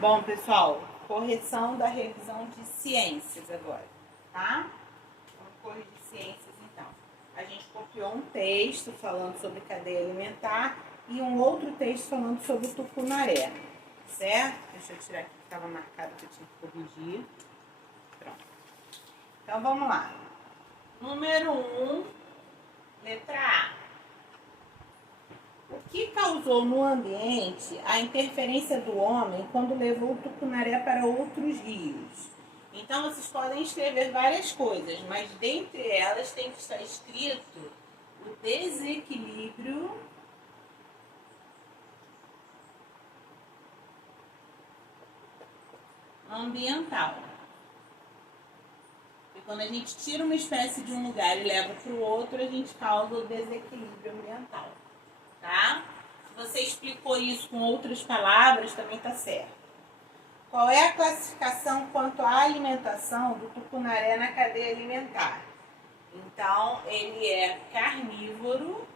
Bom, pessoal, correção da revisão de ciências agora, tá? Vamos corrigir ciências, então. A gente copiou um texto falando sobre cadeia alimentar e um outro texto falando sobre o tucunaré, certo? Deixa eu tirar aqui que estava marcado que eu tinha que corrigir. Pronto. Então, vamos lá. Número 1, letra A. O que causou no ambiente a interferência do homem quando levou o tucunaré para outros rios? Então, vocês podem escrever várias coisas, mas dentre elas tem que estar escrito o desequilíbrio ambiental. E quando a gente tira uma espécie de um lugar e leva para o outro, a gente causa o desequilíbrio ambiental. Tá? Se você explicou isso com outras palavras, também está certo. Qual é a classificação quanto à alimentação do tucunaré na cadeia alimentar? Então, ele é carnívoro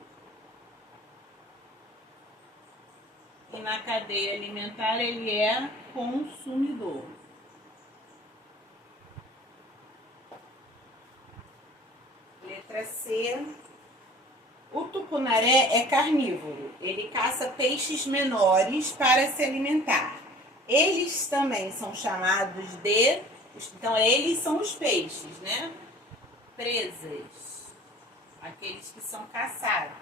e na cadeia alimentar ele é consumidor. Letra C. O tucunaré é carnívoro. Ele caça peixes menores para se alimentar. Eles também são chamados de... Então, eles são os peixes, né? Presas. Aqueles que são caçados.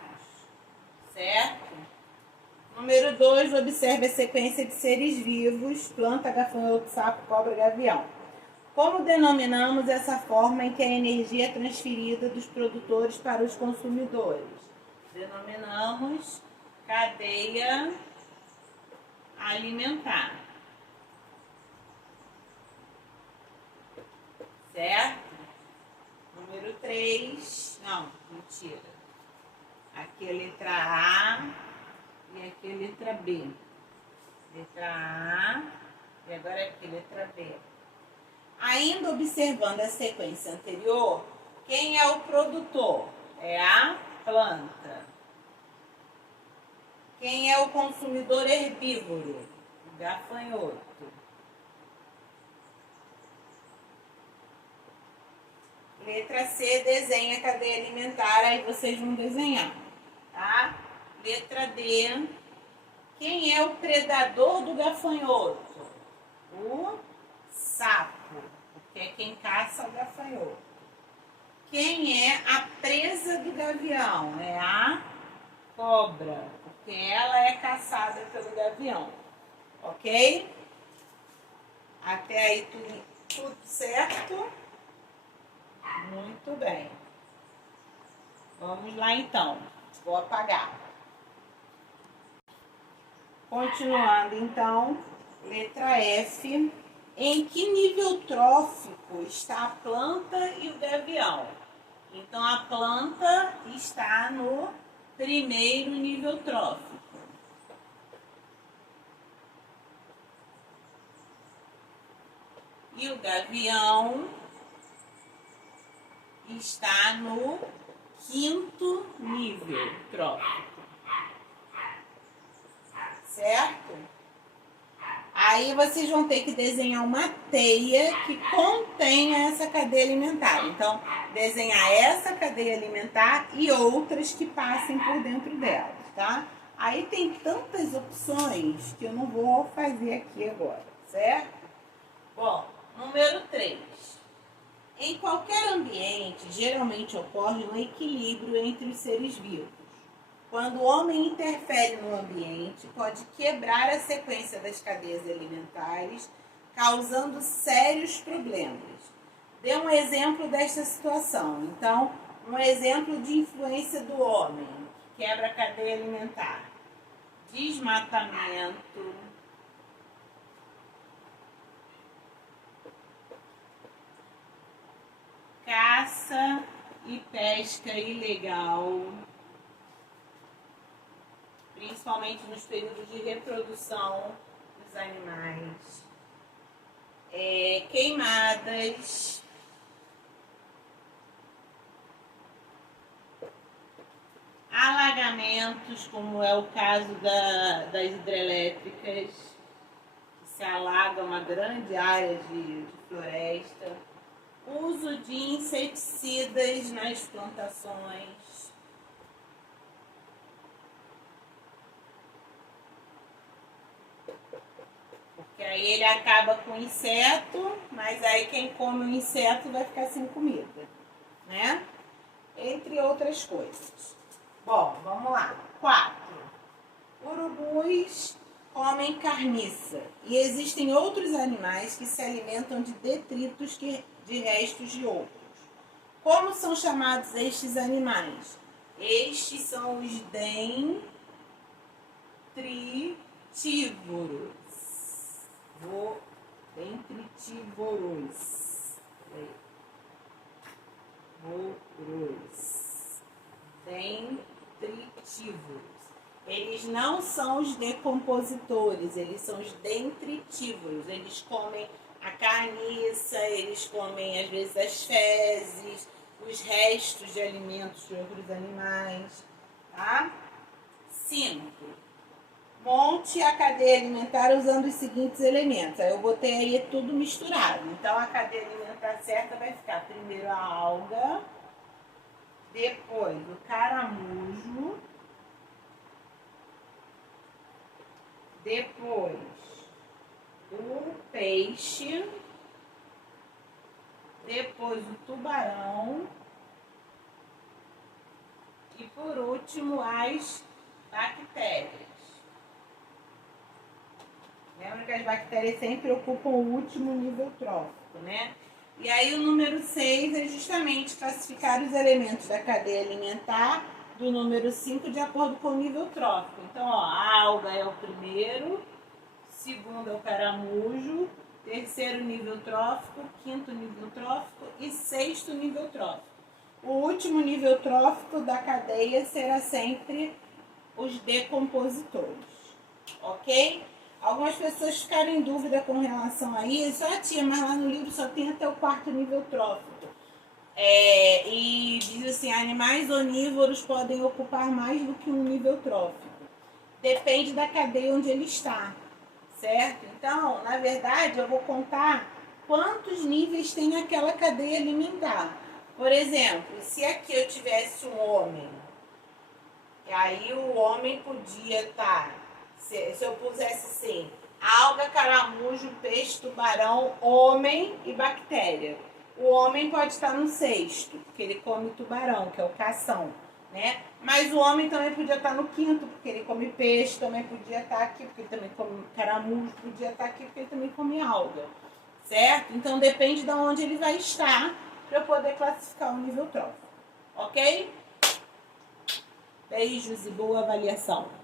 Certo? Número 2, observe a sequência de seres vivos: planta, gafanhoto, sapo, cobra, gavião. Como denominamos essa forma em que a energia é transferida dos produtores para os consumidores? Denominamos cadeia alimentar. Certo? Número 3, não, mentira. Aqui é letra A e aqui é letra B. Letra A e agora aqui letra B. Ainda observando a sequência anterior, quem é o produtor? É a planta. Quem é o consumidor herbívoro? O gafanhoto. Letra C, desenha a cadeia alimentar, aí vocês vão desenhar, tá? Letra D, quem é o predador do gafanhoto? O sapo, porque é quem caça o gafanhoto. Quem é a presa do gavião? É a cobra, porque ela é caçada pelo gavião. Ok? Até aí tudo certo? Muito bem. Vamos lá então. Vou apagar. Continuando então, letra F. Em que nível trófico está a planta e o gavião? Então, a planta está no primeiro nível trófico. E o gavião está no quinto nível trófico. Certo? Aí vocês vão ter que desenhar uma teia que contenha essa cadeia alimentar. Então, desenhar essa cadeia alimentar e outras que passem por dentro delas, tá? Aí tem tantas opções que eu não vou fazer aqui agora, certo? Bom, número 3. Em qualquer ambiente, geralmente ocorre um equilíbrio entre os seres vivos. Quando o homem interfere no ambiente, pode quebrar a sequência das cadeias alimentares, causando sérios problemas. Dê um exemplo desta situação. Então, um exemplo de influência do homem, que quebra a cadeia alimentar. Desmatamento, caça e pesca ilegal, principalmente nos períodos de reprodução dos animais, queimadas, alagamentos, como é o caso das hidrelétricas, que você alaga uma grande área de floresta. Uso de inseticidas nas plantações. Porque aí ele acaba com o inseto, mas aí quem come o inseto vai ficar sem comida, né? Entre outras coisas. Bom, vamos lá. 4. Urubus comem carniça. E existem outros animais que se alimentam de detritos de restos de outros. Como são chamados estes animais? Estes são os dentritívoros. Dentritívoros. Dentritívoros. Eles não são os decompositores, eles são os dentritívoros. Eles comem a carniça, eles comem às vezes as fezes, os restos de alimentos de outros animais, tá? 5. Monte a cadeia alimentar usando os seguintes elementos. Aí eu botei aí tudo misturado. Então a cadeia alimentar certa vai ficar primeiro a alga, depois o caramujo, depois o peixe, depois o tubarão e por último as bactérias. Lembra que as bactérias sempre ocupam o último nível trófico, né? E aí o número 6 é justamente classificar os elementos da cadeia alimentar do número 5 de acordo com o nível trófico. Então, ó, a alga é o primeiro, segundo é o caramujo, terceiro nível trófico, quinto nível trófico e sexto nível trófico. O último nível trófico da cadeia será sempre os decompositores, ok? Algumas pessoas ficaram em dúvida com relação a isso. Ah, tia, mas lá no livro só tem até o quarto nível trófico. E diz assim, animais onívoros podem ocupar mais do que um nível trófico. Depende da cadeia onde ele está, certo? Então, na verdade, eu vou contar quantos níveis tem aquela cadeia alimentar. Por exemplo, se aqui eu tivesse um homem, e aí o homem podia estar... Se eu pusesse assim, alga, caramujo, peixe, tubarão, homem e bactéria. O homem pode estar no sexto, porque ele come tubarão, que é o cação, né? Mas o homem também podia estar no quinto, porque ele come peixe, também podia estar aqui, porque ele também come caramujo, podia estar aqui, porque ele também come alga, certo? Então depende de onde ele vai estar para eu poder classificar o nível trófico, ok? Beijos e boa avaliação.